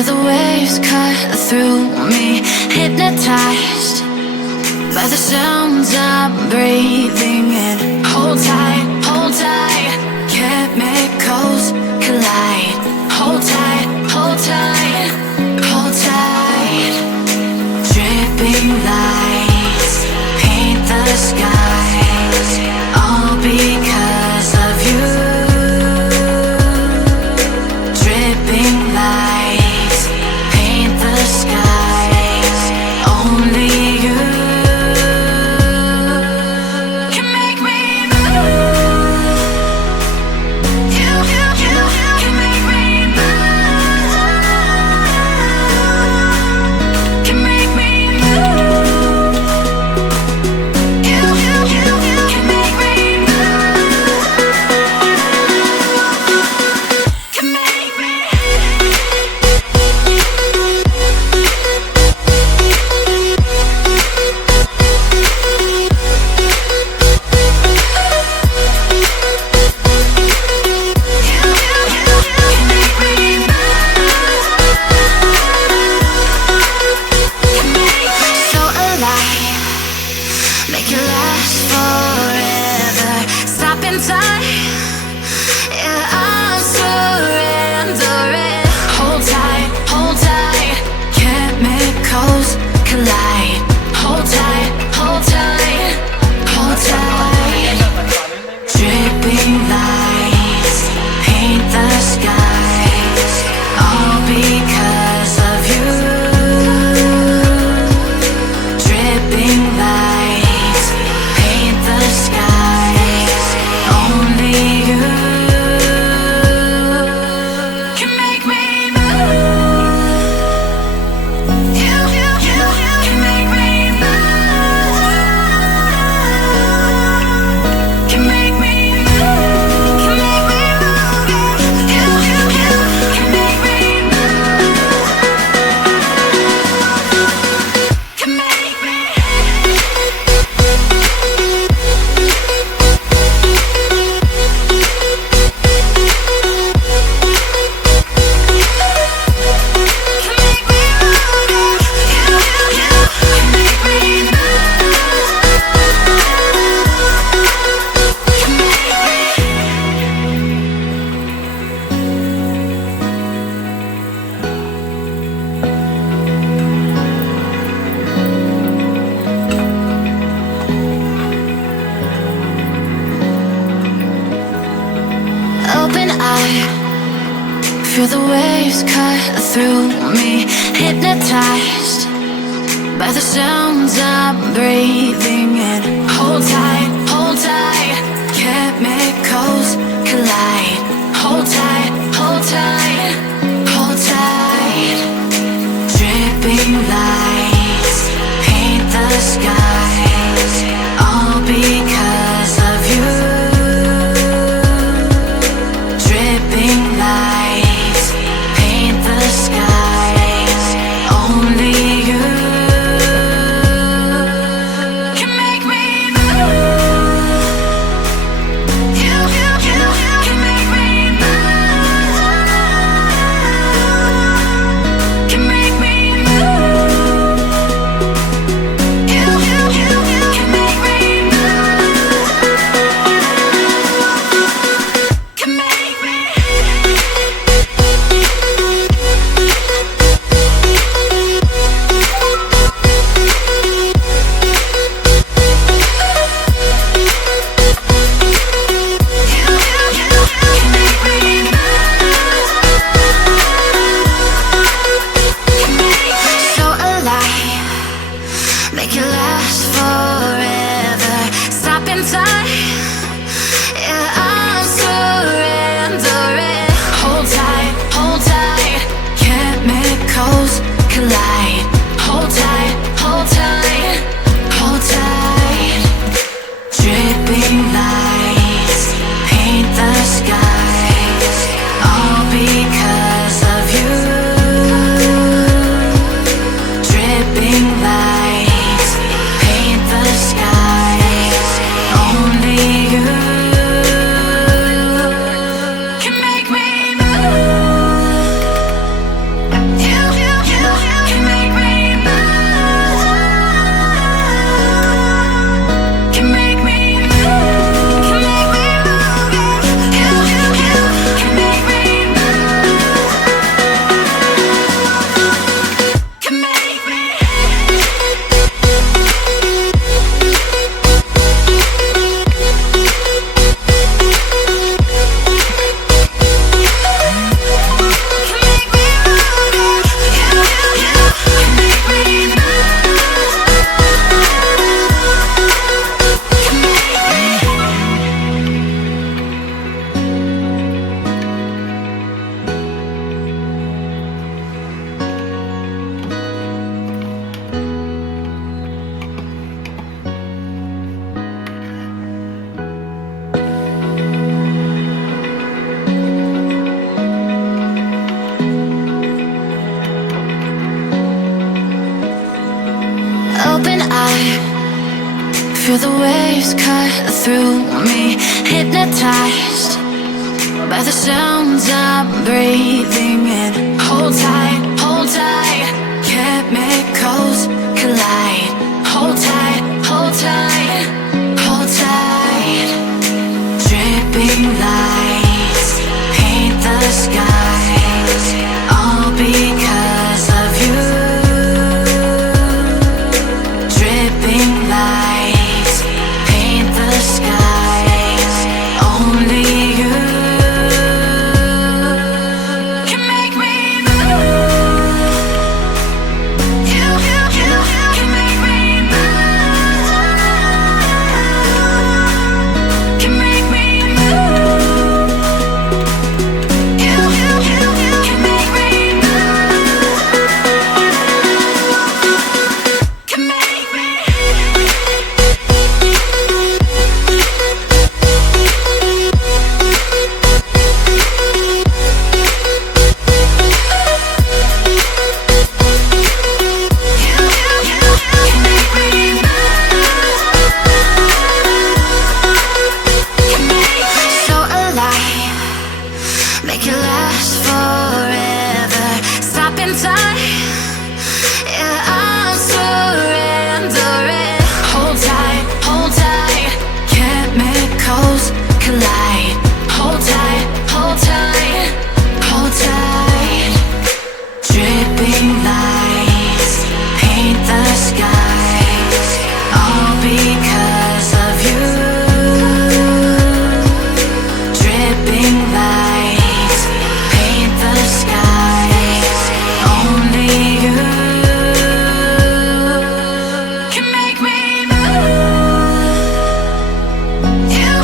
Feel the waves cut through me, hypnotized by the sounds I'm breathing in. Hold tight, chemicals collide. Hold tight, hold tight, hold tight. Dripping lights paint the skies, all because of you. Dripping lights paint the skies, only you can make me move. You can make me move. Can make me move. You can make me move. Can make me. So alive, make it last forever. Stop in time, yeah, I'm surrendering. Hold tight, chemicals collide. Hold tight, hold tight, hold tight. Dripping lights paint the skies, all because of you. Dripping lights paint the skies, only you can make me move. You can make me move. Can make me move. Can make me move. You can make me move. Can make me. Open eye, feel the waves cut through me, hypnotized by the sounds I'm breathing in. Hold tight, chemicals collide. Hold tight, hold tight, hold tight. Dripping lights paint the skies, all because of you. Dripping lights paint the skies, only you can make me move. You can make me move. Can make me move. You can make me move. Can make me. So alive, make it last forever. Stop in time, yeah, I'm surrendering. Hold tight, chemicals collide. Hold tight, hold tight. Dripping lights paint the skies, all because of you. Dripping lights paint the skies, only Open eye, feel the waves cut through me. Hypnotized by the sounds I'm breathing in. Hold tight, hold tight. Chemicals collide. Hold tight, hold tight, hold tight. Dripping lights paint the skies, all because of you. Dripping lights paint the skies, only you can make me move. You can make me move. Can make me move. You can make me move. Can make me. So alive, make it last forever. Stop in time, yeah, I'm surrendering. Hold tight, hold tight. Chemicals collide. Hold tight, hold tight, hold tight. Dripping lights paint the skies, all because of you. Dripping lights paint the skies, only you can make me move. You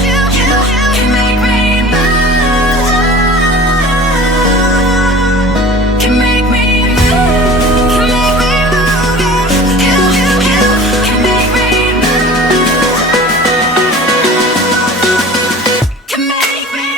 can make me move. Can make me move. Can make me move. You can make me move. Can make me.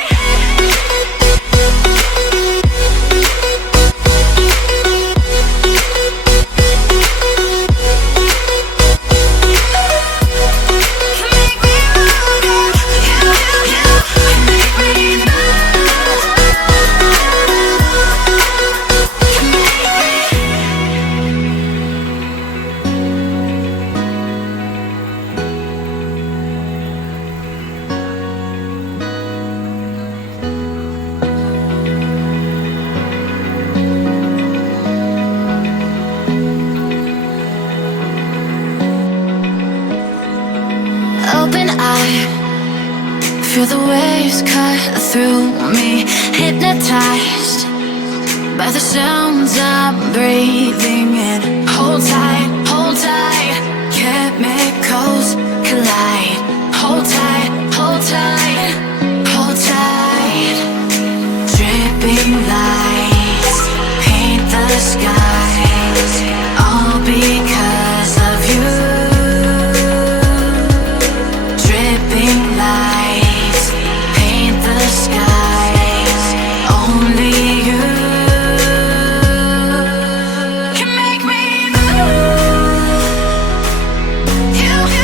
Open eye, feel the waves cut through me. Hypnotized by the sounds I'm breathing in. Hold tight.